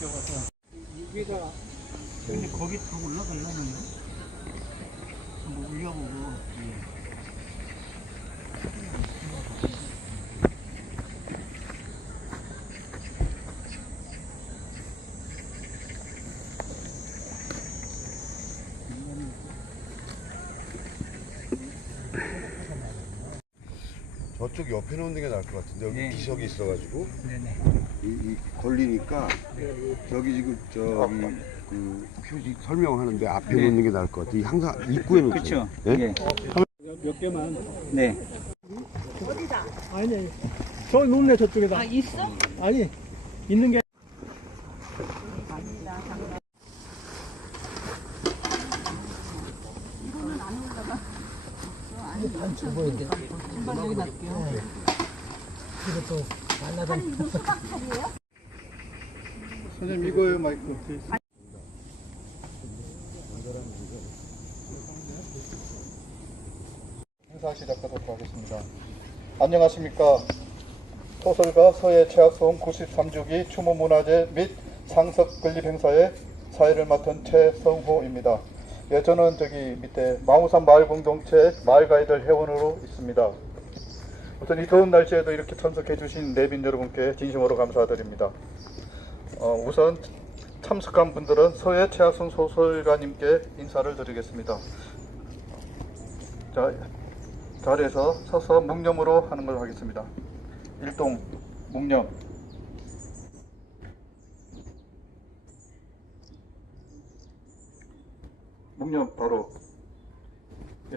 이게가 근데 거기 더 올라가려면 뭐 올려보고 저쪽 옆에 놓는 게 나을 것 같은데 여기 네. 비석이 있어가지고 네네 이, 이 걸리니까 저기 지금 저기 그 표지 설명하는데 앞에 네. 놓는 게 나을 것 같아. 이 항상 입구에 놓죠. 그렇죠 예? 예. 몇 개만. 네 아니, 아니. 저 놓네, 저쪽에다. 아 있어? 아니, 있는 게. 금 방 여기 놨게요. 선생님, 이거요, 마이크. 행사 시작하도록 하겠습니다. 안녕하십니까. 소설가 서예 최학송 93주기 추모문화제 및 상석 건립 행사의 사회를 맡은 최성호입니다. 예, 저는 저기 밑에 마우산 마을 공동체 마을 가이드 회원으로 있습니다. 우선 이 더운 날씨에도 이렇게 참석해 주신 내빈 여러분께 진심으로 감사드립니다. 어, 우선 참석한 분들은 서예 최학송 소설가님께 인사를 드리겠습니다. 자, 자리에서 서서 묵념으로 하는 걸 하겠습니다. 일동 묵념. 묵념 바로 예,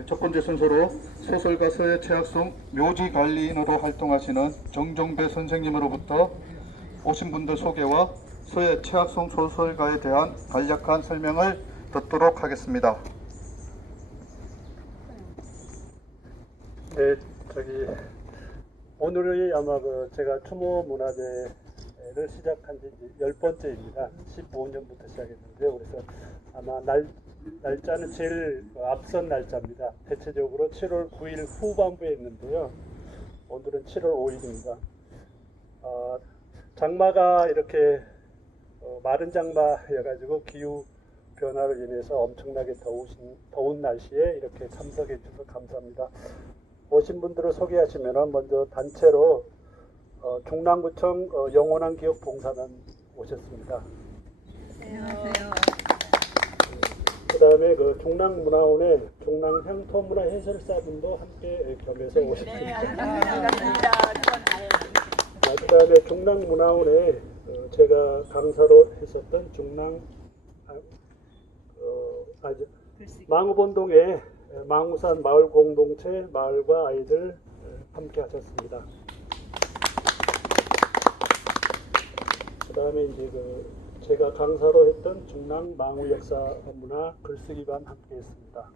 첫 번째 순서로 소설가 서예 최학송 묘지 관리인으로 활동하시는 정종배 선생님으로부터 오신 분들 소개와 서예 최학송 소설가에 대한 간략한 설명을 듣도록 하겠습니다. 네, 저기, 오늘이 아마 그 제가 추모 문화제를 시작한 지 열 번째입니다. 15년부터 시작했는데요. 그래서 아마 날, 날짜는 제일 그 앞선 날짜입니다. 대체적으로 7월 9일 후반부에 했는데요. 오늘은 7월 5일입니다. 어, 장마가 이렇게 어, 마른 장마여가지고 기후 변화로 인해서 엄청나게 더우신, 더운 날씨에 이렇게 참석해 주셔서 감사합니다. 오신 분들을 소개하시면 먼저 단체로 어, 중랑구청 어, 영원한 기억 봉사단 오셨습니다. 그 다음에 그 중랑문화원의 중랑 향토 문화 해설사분도 함께 겸해서 오셨습니다. 아, 그 다음에 중랑문화원에 어, 제가 강사로 했었던 중랑 아, 어, 아, 저, 망우본동에 망우산 마을 공동체 마을과 아이들 함께 하셨습니다. 그 다음에 이제 그 제가 강사로 했던 중랑 망우 역사 문화 글쓰기반 함께 했습니다.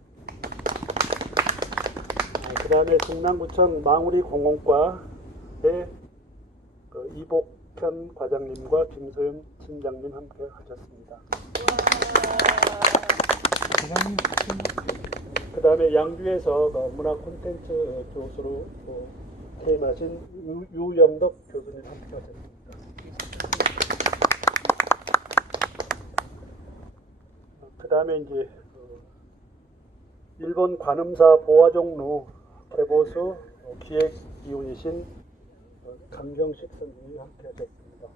그 다음에 중랑구청 망우리 공원과의 그 이복현 과장님과 김소연 팀장님 함께 하셨습니다. 그 다음에 양주에서 그 문화 콘텐츠 교수로 어, 퇴임하신 유, 유영덕 교수님 함께 하셨습니다. 그 다음에 이제 그 일본 관음사 보화종루 개보수 어, 기획 위원이신 어, 강경식 선생님이 함께 하셨습니다.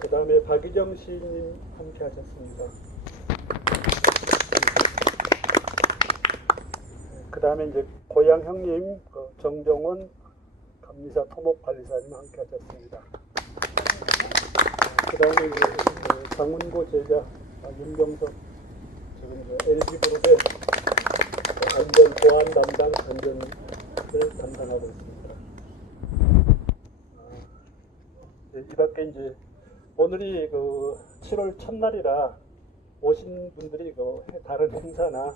그 다음에 박희정 시인님 함께 하셨습니다. 그 다음에 이제 고향 형님 그 정정원 감리사 토목관리사님 함께 하셨습니다. 그 다음에 그 장문고 제자 아, 윤경석 지금 LG그룹의 그 안전 보안 담당 안전을 담당하고 있습니다. 아, 네, 이 밖에 이제 오늘이 그 7월 첫날이라 오신 분들이 그 다른 행사나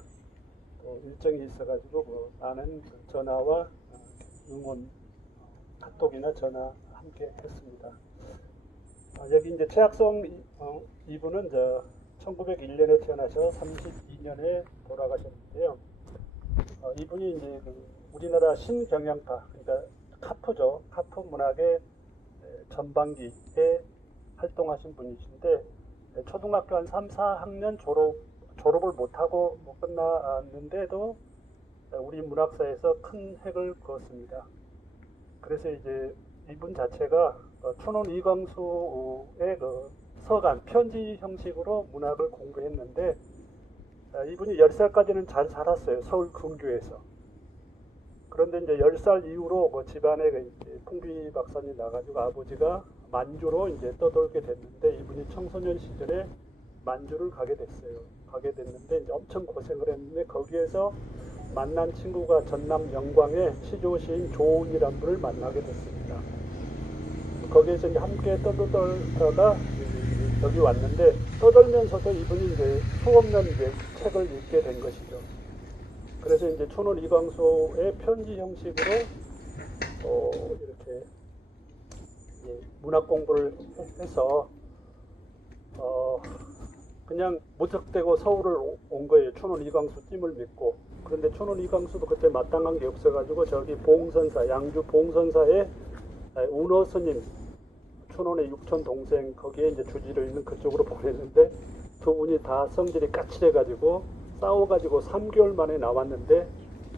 또 일정이 있어가지고 그 많은 그 전화와 어, 응원 카톡이나 전화 함께 했습니다. 어, 여기 이제 최학성 이- 어, 이분은 저 1901년에 태어나셔 32년에 돌아가셨는데요. 어, 이분이 이제 그 우리나라 신경영파 그러니까 카프죠. 카프 문학의 에, 전반기에 활동하신 분이신데 네, 초등학교 한 3, 4학년 졸업, 졸업을 못하고 뭐 끝났는데도 우리 문학사에서 큰 획을 그었습니다. 그래서 이제 이분 자체가 어, 춘원 이광수의 그 서간 편지 형식으로 문학을 공부했는데 아, 이분이 10살까지는 잘 살았어요. 서울 근교에서. 그런데 이제 10살 이후로 뭐 집안에 그 이제 풍비 박산이 나가지고 아버지가 만주로 이제 떠돌게 됐는데 이분이 청소년 시절에 만주를 가게 됐어요. 가게 됐는데 이제 엄청 고생을 했는데 거기에서 만난 친구가 전남 영광의 시조시인 조은이란 분을 만나게 됐습니다. 거기에서 이제 함께 떠돌다가 여기 왔는데 떠돌면서도 이분이 이제 수없는 이제 책을 읽게 된 것이죠. 그래서 이제 촌원 이광소의 편지 형식으로 어 이렇게 이제 문학 공부를 해- 해서 어 그냥 무턱대고 서울을 오- 온 거예요. 촌원 이광수 찜을 믿고. 그런데 촌원 이광수도 그때 마땅한 게 없어가지고 저기 봉선사, 양주 봉선사의 운어 스님, 촌원의 육촌 동생 거기에 이제 주지를 있는 그쪽으로 보냈는데 두 분이 다 성질이 까칠해가지고 싸워가지고 3개월 만에 나왔는데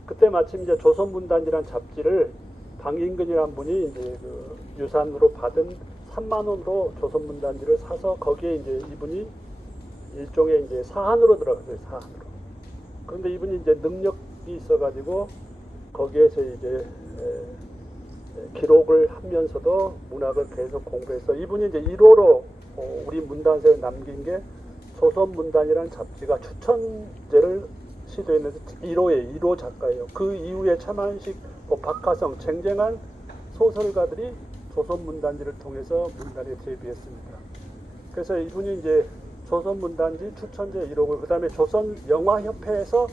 그때 마침 이제 조선문단이란 잡지를 방인근이라는 분이 이제 그 유산으로 받은 3만 원으로 조선문단지를 사서 거기에 이제 이분이 일종의 이제 사한으로 들어갔어요 사한으로. 그런데 이분이 이제 능력이 있어가지고 거기에서 이제 기록을 하면서도 문학을 계속 공부해서 이분이 이제 1호로 어, 우리 문단세에 남긴 게 조선 문단이라는 잡지가 추천제를 시도했는데 1호의 1호 작가예요. 그 이후에 차만식, 뭐 박하성 쟁쟁한 소설가들이 조선 문단지를 통해서 문단에 데뷔했습니다. 그래서 이분이 이제 조선 문단지 추천제 1호고 그다음에 조선 영화협회에서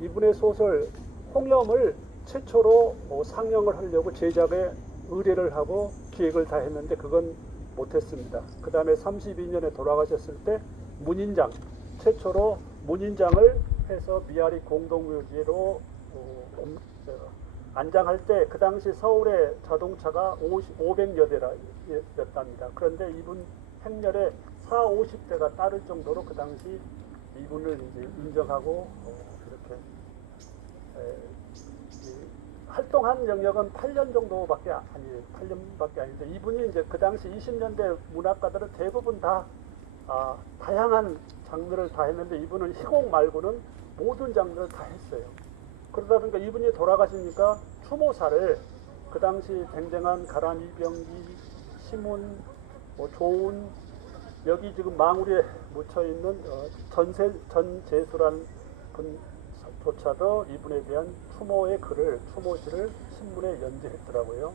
이분의 소설 홍염을 최초로 어, 상영을 하려고 제작에 의뢰를 하고 기획을 다 했는데 그건 못했습니다. 그 다음에 32년에 돌아가셨을 때 문인장 최초로 문인장을 해서 미아리 공동묘지로 어, 옮- 어, 안장할 때 그 당시 서울의 자동차가 50, 500여 대였답니다. 그런데 이분 행렬에 4, 50대가 따를 정도로 그 당시 이분을 이제 인정하고 어, 이렇게 에, 이 활동한 영역은 8년 정도밖에 아니에요. 8년밖에 아닌데 이분이 이제 그 당시 20년대 문학가들은 대부분 다 아, 다양한 장르를 다 했는데 이분은 희곡 말고는 모든 장르를 다 했어요. 그러다 보니까 이분이 돌아가시니까 추모사를 그 당시 쟁쟁한 가람 이병기, 시문, 뭐 조은 여기 지금 망우리에 묻혀 있는 어, 전세 전재수란 분조차도 이분에 대한 추모의 글을 추모시를 신문에 연재했더라고요.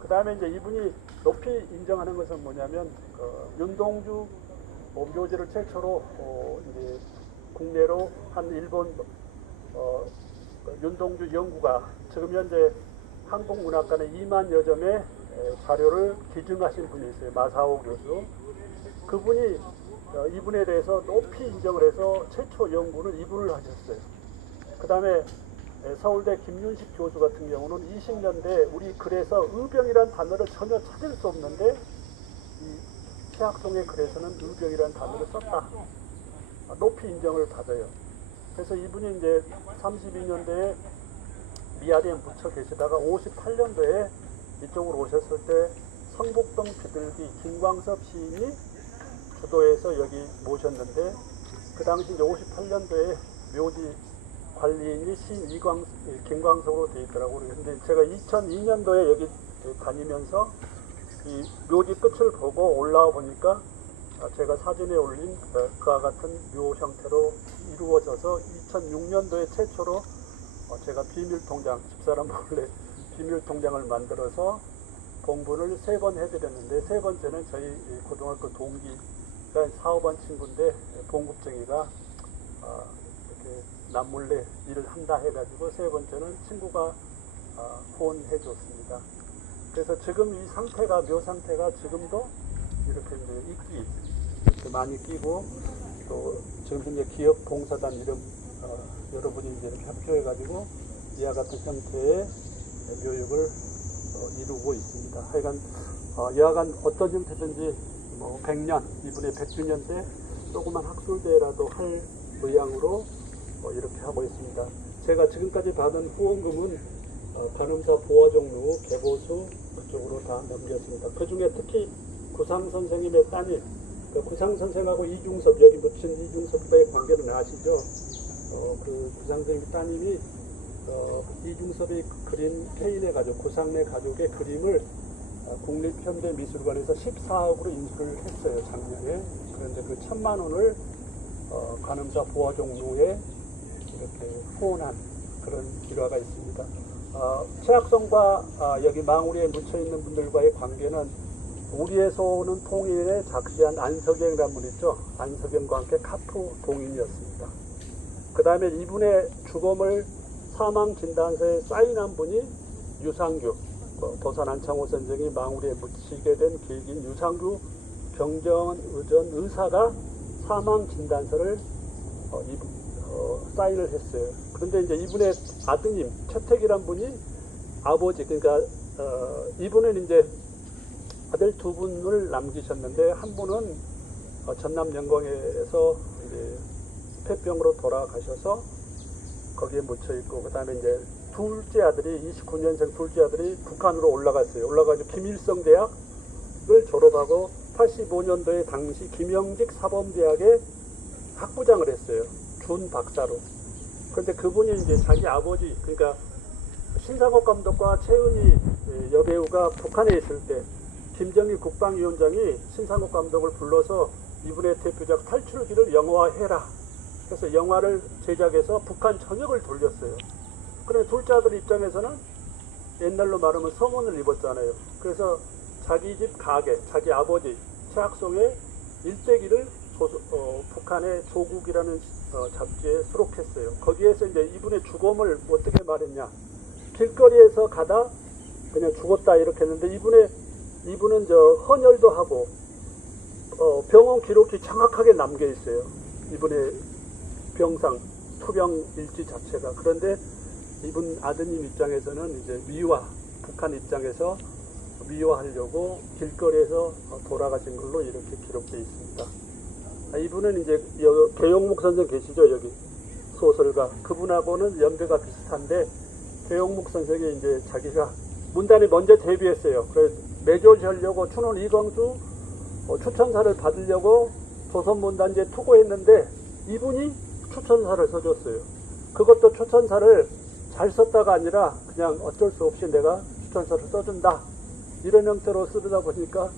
그 다음에 이제 이분이 높이 인정하는 것은 뭐냐면 어, 윤동주 어, 묘지를 최초로 어, 이제 국내로 한 일본 어, 그 윤동주 연구가 지금 현재 한국문학관의 2만 여점의 에, 자료를 기증하신 분이 있어요. 마사오 교수. 그분이 어, 이분에 대해서 높이 인정을 해서 최초 연구는 이분을 하셨어요. 그 다음에 서울대 김윤식 교수 같은 경우는 20년대 우리 글에서 의병이란 단어를 전혀 찾을 수 없는데 이 최학송의 글에서는 의병이라는 단어를 썼다. 아, 높이 인정을 받아요. 그래서 이분이 이제 32년대에 미아리에 묻혀 계시다가 58년도에 이쪽으로 오셨을 때 성북동 비둘기 김광섭 시인이 주도해서 여기 모셨는데 그 당시 이제 58년도에 묘지 관리인이 시인 이광 김광석으로 되어 있더라고요. 근데 제가 2002년도에 여기 다니면서 이 묘지 끝을 보고 올라와 보니까 아, 제가 사진에 올린 그- 그와 같은 묘 형태로 이루어져서 2006년도에 최초로 어, 제가 비밀 통장 집사람 몰래 비밀 통장을 만들어서 공부를 세 번 해드렸는데 세 번째는 저희 이 고등학교 동기가 사업한 친구인데 봉급쟁이가 아, 이렇게 남몰래 일을 한다 해가지고 세 번째는 친구가 아, 후원해 줬습니다. 그래서 지금 이 상태가 묘 상태가 지금도 이렇게 이제 이끼 이렇게 많이 끼고 또 지금 현재 기업 봉사단 이름 어, 여러분이 이제 이렇게 합주해가지고 이와 같은 형태의 묘역을 어, 이루고 있습니다. 하여간 어, 여하간 어떤 형태든지 뭐 100년, 이분의 100주년 때 조그만 학술대회라도 할 의향으로 어, 이렇게 하고 있습니다. 제가 지금까지 받은 후원금은 어, 간음사 보화종로, 개보수 그쪽으로 다 넘겼습니다. 그 중에 특히 구상 선생님의 따님, 그 구상 선생하고 이중섭 여기 묻힌 이중섭과의 관계는 아시죠? 어, 그 구상 선생님 따님이 어, 이중섭이 그린 케인의 가족, 구상내 가족의 그림을 어, 국립현대미술관에서 14억으로 인수를 했어요 작년에. 그런데 그 천만 원을 어, 관음사 보화종로에 이렇게 후원한 그런 일화가 있습니다. 어, 최학성과 아, 여기 망우리에 묻혀 있는 분들과의 관계는 우리에서 오는 통일에 작시한 안석영이라는 분 있죠. 안석영과 함께 카프 동인이었습니다. 그 다음에 이분의 주검을 사망 진단서에 사인한 분이 유상규, 어, 도산 안창호 선생이 망우리에 묻히게 된 계기인 유상규 병정 의전 의사가 사망 진단서를 어, 이분, 어, 사인을 했어요. 그런데 이제 이분의 아드님 최택이란 분이 아버지 그러니까 어, 이분은 이제 아들 두 분을 남기셨는데 한 분은 어, 전남 영광에서 이제 폐병으로 돌아가셔서 거기에 묻혀 있고 그다음에 이제 둘째 아들이 29년생 둘째 아들이 북한으로 올라갔어요. 올라가지고 김일성 대학을 졸업하고 85년도에 당시 김영직 사범대학에 학부장을 했어요. 준 박사로. 그런데 그분이 이제 자기 아버지 그러니까 신상옥 감독과 최은희 예, 여배우가 북한에 있을 때 김정일 국방위원장이 신상옥 감독을 불러서 이분의 대표작 탈출기를 영화해라. 그래서 영화를 제작해서 북한 전역을 돌렸어요. 그런데 둘째 아들 입장에서는 옛날로 말하면 성원을 입었잖아요. 그래서 자기 집 가게, 자기 아버지 최학송의 일대기를 조서- 어, 북한의 조국이라는 어, 잡지에 수록했어요. 거기에서 이제 이분의 죽음을 어떻게 말했냐? 길거리에서 가다 그냥 죽었다 이렇게 했는데 이분의 이분은 저 헌혈도 하고 어, 병원 기록이 정확하게 남겨 있어요. 이분의 병상 투병 일지 자체가 그런데 이분 아드님 입장에서는 이제 미화 북한 입장에서 미화하려고 길거리에서 어, 돌아가신 걸로 이렇게 기록되어 있습니다. 아, 이분은 이제 여, 개용목 선생 계시죠 여기 소설가 그분하고는 연배가 비슷한데 개용목 선생이 이제 자기가 문단에 먼저 데뷔했어요. 그래서 매조하려고 춘원 이광수 어, 추천사를 받으려고 조선문단지에 투고했는데 이분이 추천사를 써줬어요. 그것도 추천사를 잘 썼다가 아니라 그냥 어쩔 수 없이 내가 추천사를 써준다. 이런 형태로 쓰다 보니까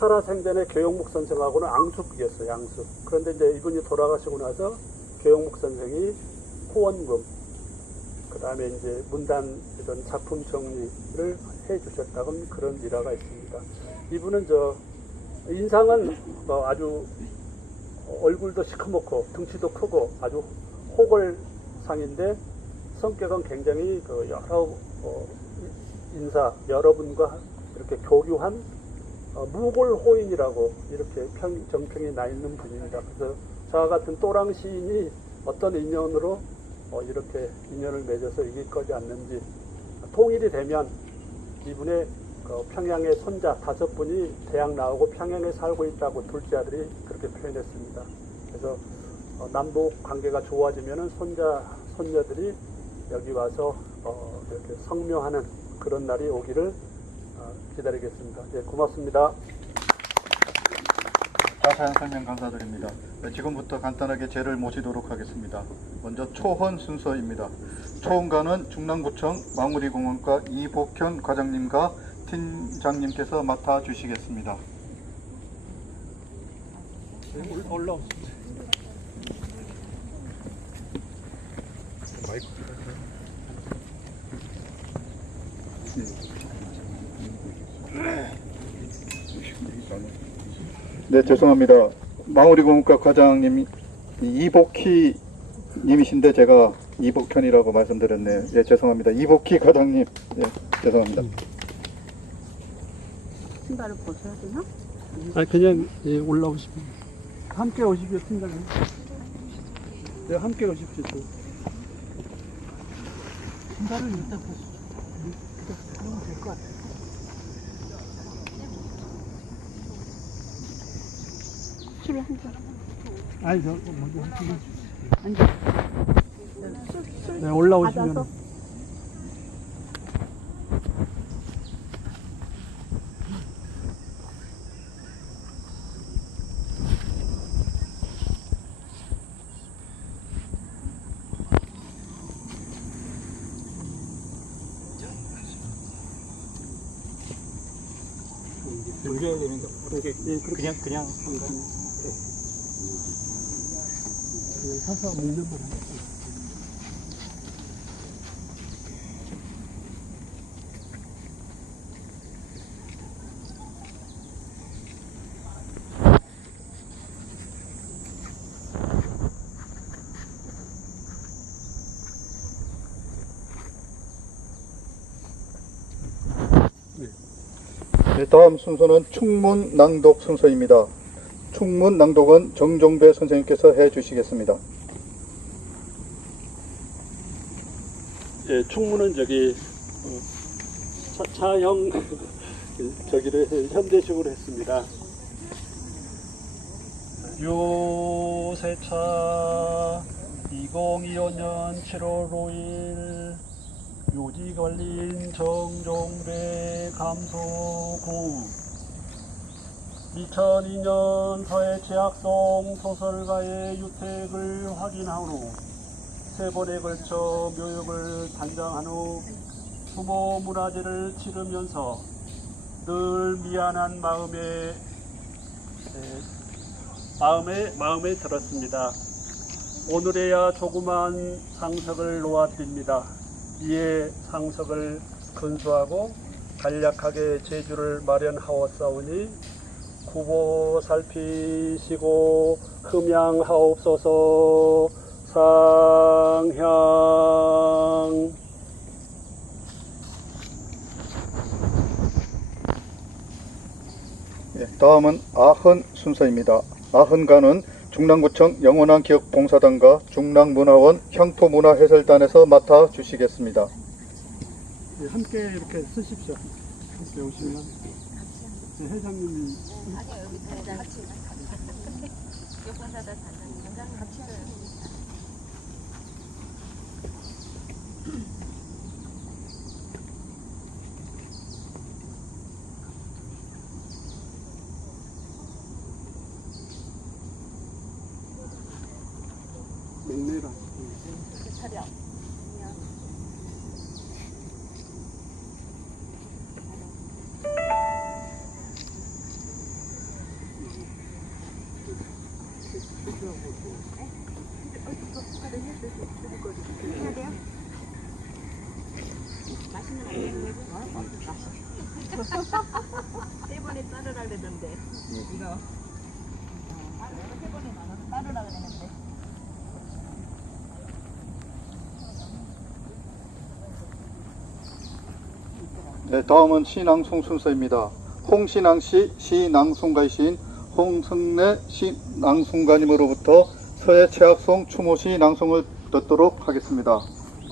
살아생전에 교영목 선생하고는 앙숙이었어요, 앙숙. 그런데 이제 이분이 돌아가시고 나서 교영목 선생이 후원금, 그 다음에 이제 문단 이런 작품 정리를 해 주셨다는 그런 일화가 있습니다. 이분은 저 인상은 뭐 아주 얼굴도 시커멓고 등치도 크고 아주 호걸상인데 성격은 굉장히 그 여러 어, 인사 여러분과 이렇게 교류한 어, 무골호인이라고 이렇게 평, 정평이 나 있는 분입니다. 그래서 저와 같은 또랑 시인이 어떤 인연으로 어, 이렇게 인연을 맺어서 이기까지 않는지 통일이 되면 이분의 그 평양의 손자 다섯 분이 대학 나오고 평양에 살고 있다고 둘째 아들이 그렇게 표현했습니다. 그래서 어, 남북 관계가 좋아지면은 손자 손녀들이 여기 와서 어, 이렇게 성묘하는 그런 날이 오기를 어, 기다리겠습니다. 예, 고맙습니다. 자세한 설명 감사드립니다. 네, 지금부터 간단하게 제를 모시도록 하겠습니다. 먼저 초헌 순서입니다. 초헌가는 중랑구청 마무리공원과 이복현 과장님과 팀장님께서 맡아 주시겠습니다. 올라 네, 죄송합니다. 마무리공원과 과장님 이복희 님이신데 제가 이복현이라고 말씀드렸네요. 예, 죄송합니다. 이복희 과장님, 예, 죄송합니다. 신발을 벗어야 되나? 아 그냥 예, 올라오시면 함께 오십시오 팀장님. 네 함께 오십시오. 또. 신발을 일단 벗어. 그러면 될것 같아. 술을 한 잔. 아니 저 먼저 하시고 앉아. 네, 올라오시면 어떻게 그냥 그냥 사서 먹는 건 아니죠. 네, 다음 순서는 충문 낭독 순서입니다. 충문 낭독은 정종배 선생님께서 해 주시겠습니다. 충무는 저기 어, 차, 차형 저기를 현대식으로 했습니다. 요세차 2025년 7월 5일 요지 걸린 정종배 감소 고우 2002년 서해 제약성 소설가의 유택을 후 세 번에 걸쳐 묘역을 단장한 후 부모 문화제를 치르면서 늘 미안한 마음에 에, 마음에 마음에 들었습니다. 오늘에야 조그만 상석을 놓아드립니다. 이에 상석을 근소하고 간략하게 제주를 마련하옵사오니 구보 살피시고 흠양하옵소서 상향 예, 다음은 아흔 순서입니다. 아흔가는 중랑구청 영원한 기억 봉사단과 중랑문화원 향토문화해설단에서 맡아 주시겠습니다. 네, 함께 이렇게 쓰십시오. 함께 오시면 네, 회장님이 맥내라. Mm-hmm. 네, 다음은 시낭송 순서입니다. 홍신앙시 시낭송가이신 홍승래 시낭송가님으로부터 서해 최학송 추모시 낭송을 듣도록 하겠습니다.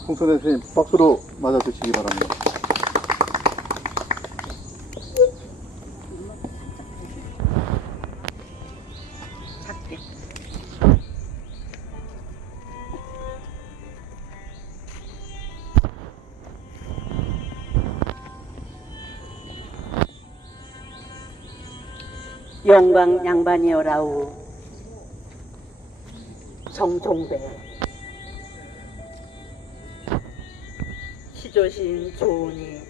홍순래 선생님 박수로 맞아주시기 바랍니다. 영광 양반이여라우 정종배 시조신 조은이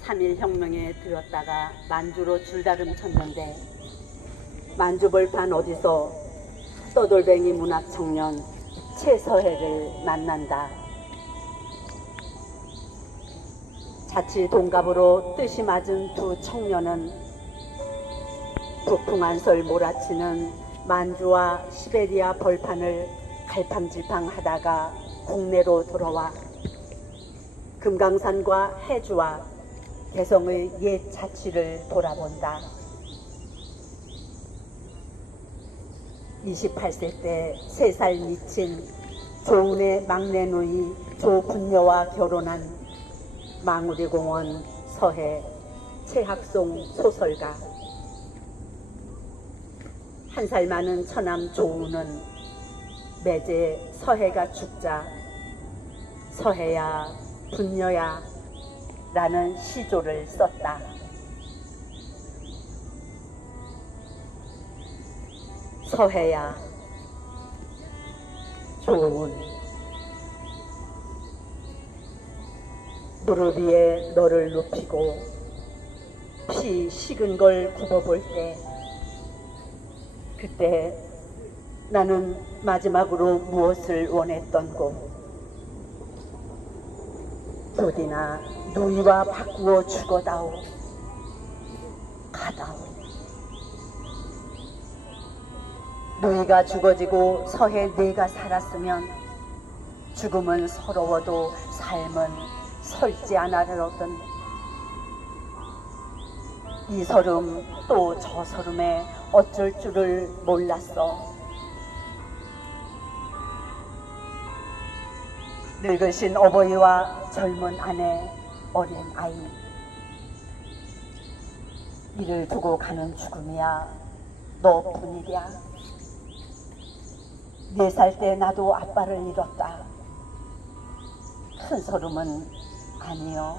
3일 혁명에 들었다가 만주로 줄다름 쳤는데 만주벌판 어디서 떠돌뱅이 문학 청년 최서혜를 만난다. 자치 동갑으로 뜻이 맞은 두 청년은 북풍 한 설 몰아치는 만주와 시베리아 벌판을 갈팡질팡 하다가 국내로 돌아와 금강산과 해주와 개성의 옛 자취를 돌아본다. 28세 때 3살 미친 조은의 막내 누이 조분녀와 결혼한 망우리공원 서해 최학송 소설가 한 살 많은 처남 조우는 매제 서해가 죽자 서해야 분녀야 라는 시조를 썼다. 서해야 좋은 무릎 위에 너를 눕히고 피 식은 걸 굽어볼 때 그때 나는 마지막으로 무엇을 원했던고? 부디나 누이와 바꾸어 죽어다오. 가다오. 누이가 죽어지고 서해 내가 살았으면 죽음은 서러워도 삶은 설지 않아려던 이 서름 또 저 서름에 어쩔 줄을 몰랐어. 늙으신 어버이와 젊은 아내, 어린 아이. 이를 두고 가는 죽음이야 너뿐이랴. 네 살 때 나도 아빠를 잃었다. 큰 서름은 아니요.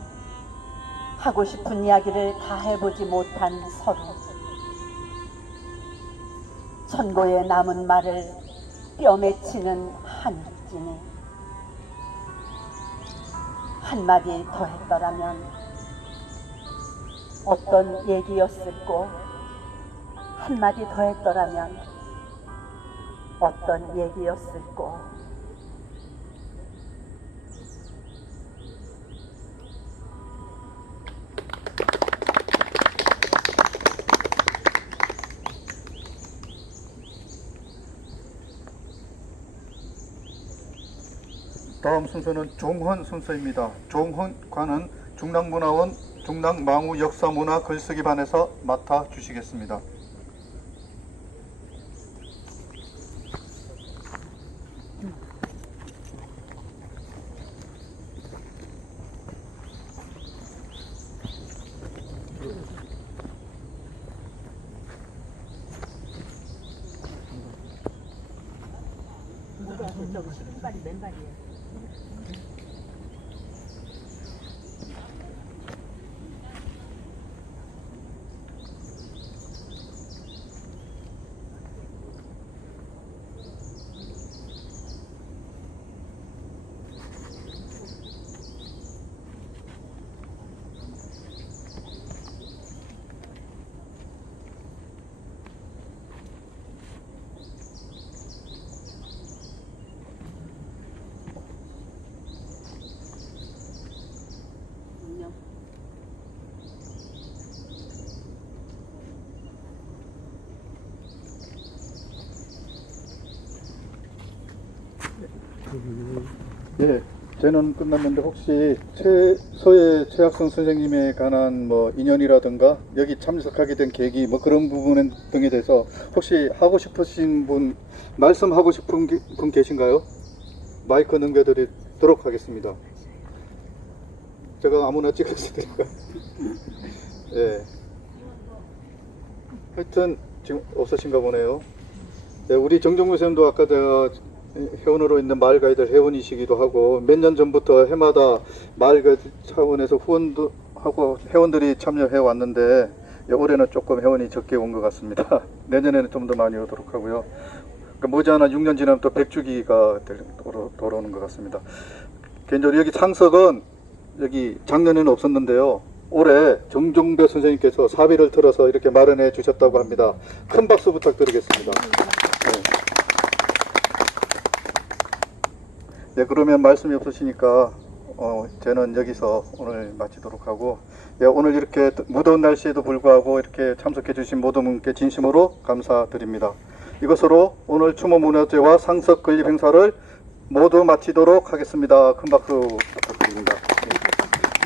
하고 싶은 이야기를 다 해보지 못한 서로. 천고에 남은 말을 뼈맺히는 한국진이 한마디 더 했더라면 어떤 얘기였을꼬? 한마디 더 했더라면 어떤 얘기였을꼬 다음 순서는 종헌 순서입니다. 종헌 관은 중랑문화원 중랑망우 역사문화 글쓰기 반에서 맡아 주시겠습니다. 신발이 맨발이에요. 예, 저는 끝났는데 혹시 최, 서해 최학성 선생님에 관한 뭐 인연이라든가 여기 참석하게 된 계기 뭐 그런 부분 등에 대해서 혹시 하고 싶으신 분 말씀하고 싶은 게- 분 계신가요? 마이크 넘겨드리도록 하겠습니다. 제가 아무나 찍어서 드릴까요? 예. 하여튼 지금 없으신가 보네요. 네, 우리 정종무 선생님도 아까 제가 회원으로 있는 마을 가이드 회원이시기도 하고 몇 년 전부터 해마다 마을 가이드 차원에서 후원도 하고 회원들이 참여해 왔는데 예, 올해는 조금 회원이 적게 온 것 같습니다. 내년에는 좀 더 많이 오도록 하고요. 그러니까 머지않아 6년 지나면 또 100주기가 돌아, 돌아오는 것 같습니다. 개인적으로 여기 창석은 여기 작년에는 없었는데요. 올해 정종배 선생님께서 사비를 틀어서 이렇게 마련해 주셨다고 합니다. 큰 박수 부탁드리겠습니다. 네. 네, 그러면 말씀이 없으시니까 어, 저는 여기서 오늘 마치도록 하고 예, 오늘 이렇게 무더운 날씨에도 불구하고 이렇게 참석해 주신 모든 분께 진심으로 감사드립니다. 이것으로 오늘 추모문화제와 상석 건립 행사를 모두 마치도록 하겠습니다. 큰 박수 부탁드립니다.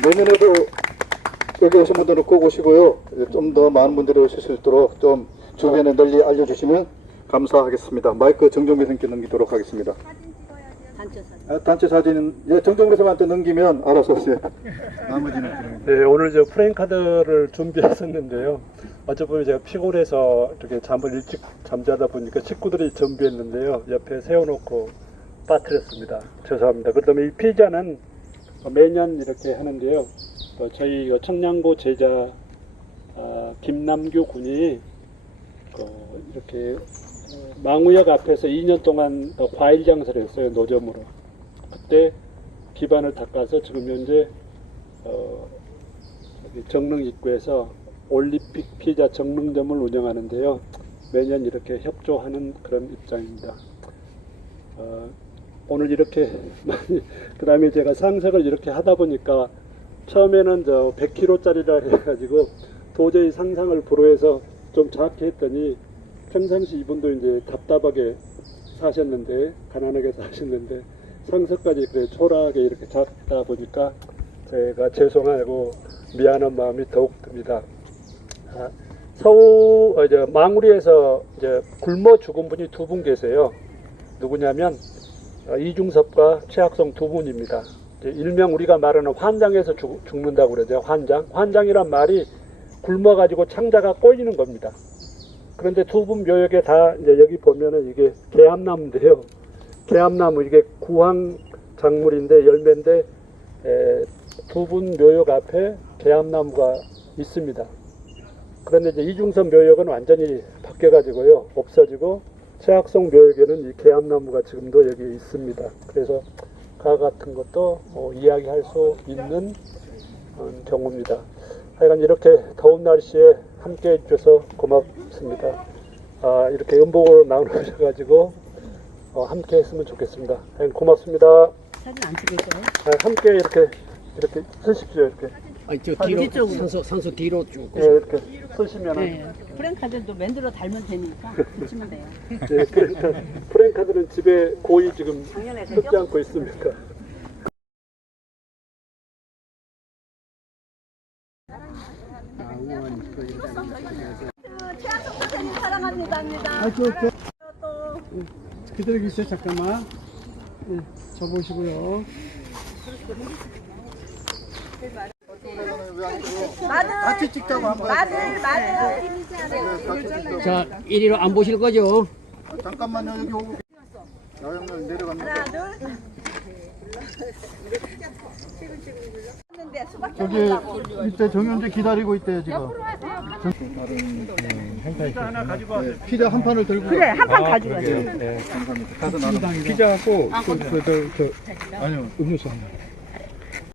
네. 내년에도 여기 오신 분들은 꼭 오시고요. 좀 더 많은 분들이 오실 수 있도록 좀 주변에 널리 알려주시면 감사하겠습니다. 마이크 정정배 선생님께 넘기도록 하겠습니다. 아, 단체 사진은 예, 정정래 선한테 넘기면 알아서 예. 나머지는 네, 오늘 저 프랭카드를 준비했었는데요. 어쩌면 제가 피곤해서 이렇게 잠을 일찍 잠자다 보니까 식구들이 준비했는데요. 옆에 세워놓고 빠뜨렸습니다. 죄송합니다. 그다음에 이 피자는 매년 이렇게 하는데요. 어, 저희 그 청량고 제자 아, 김남규 군이 어, 이렇게 어, 망우역 앞에서 2년 동안 어, 과일 장사를 했어요 노점으로. 그때 기반을 닦아서 지금 현재 어, 정릉 입구에서 올림픽 피자 정릉점을 운영하는데요. 매년 이렇게 협조하는 그런 입장입니다. 어, 오늘 이렇게 많이, 그 다음에 제가 상석을 이렇게 하다 보니까 처음에는 저 100kg짜리라 해가지고 도저히 상상을 불허해서 좀 작게 했더니 평상시 이분도 이제 답답하게 사셨는데, 가난하게 사셨는데, 상석까지 그래 초라하게 이렇게 잡다 보니까 제가 죄송하고 미안한 마음이 더욱 듭니다. 아, 서울 어, 이제 망우리에서 이제 굶어 죽은 분이 두 분 계세요. 누구냐면 어, 이중섭과 최학성 두 분입니다. 일명 우리가 말하는 환장에서 죽, 죽는다고 그러죠. 환장. 환장이란 말이 굶어가지고 창자가 꼬이는 겁니다. 그런데 두분 묘역에 다 이제 여기 보면은 이게 개암나무인데요. 개암나무 이게 구황 작물인데 열매인데 두분 묘역 앞에 개암나무가 있습니다. 그런데 이제 이중섭 묘역은 완전히 바뀌어가지고요 없어지고 최학성 묘역에는 이 개암나무가 지금도 여기 있습니다. 그래서 가 같은 것도 어, 이야기할 수 있는 어, 경우입니다. 하여간 이렇게 더운 날씨에 함께 해주셔서 고맙습니다. 아, 이렇게 음복을 나누셔가지고 어, 함께 했으면 좋겠습니다. 하여간 고맙습니다. 사진 안 찍을까요? 아, 함께 이렇게 이렇게 쓰십시오 이렇게 아니 저 뒤로, 뒤로 선수 선수 뒤로 쭉. 예, 이렇게 쓰시면은 네. 프랭카드도 맨들어 달면 되니까 붙이면 돼요. 예, 그러니까 프랭카드는 집에 고이 지금 작년에 뜯지 않고 있습니까? 최학석 선생님 사랑합니다입니다. 그대로 계세요 잠깐만. 예, 저 보시고요. 같이 찍자고 한번 마늘 마늘 자 이리로 안 보실 거죠? 잠깐만요 여기 오고 내려갑니다 하나 둘. 했는데 수박 저기 밑에 정현재 기다리고 있대요 지금 하나 가지고 와세요. 피자 한 판을 들고 그래 한 판 가지고 왔어. 감사합니다 가서 나눠 피자하고 그, 그, 그, 그 아니요 음료수 하나.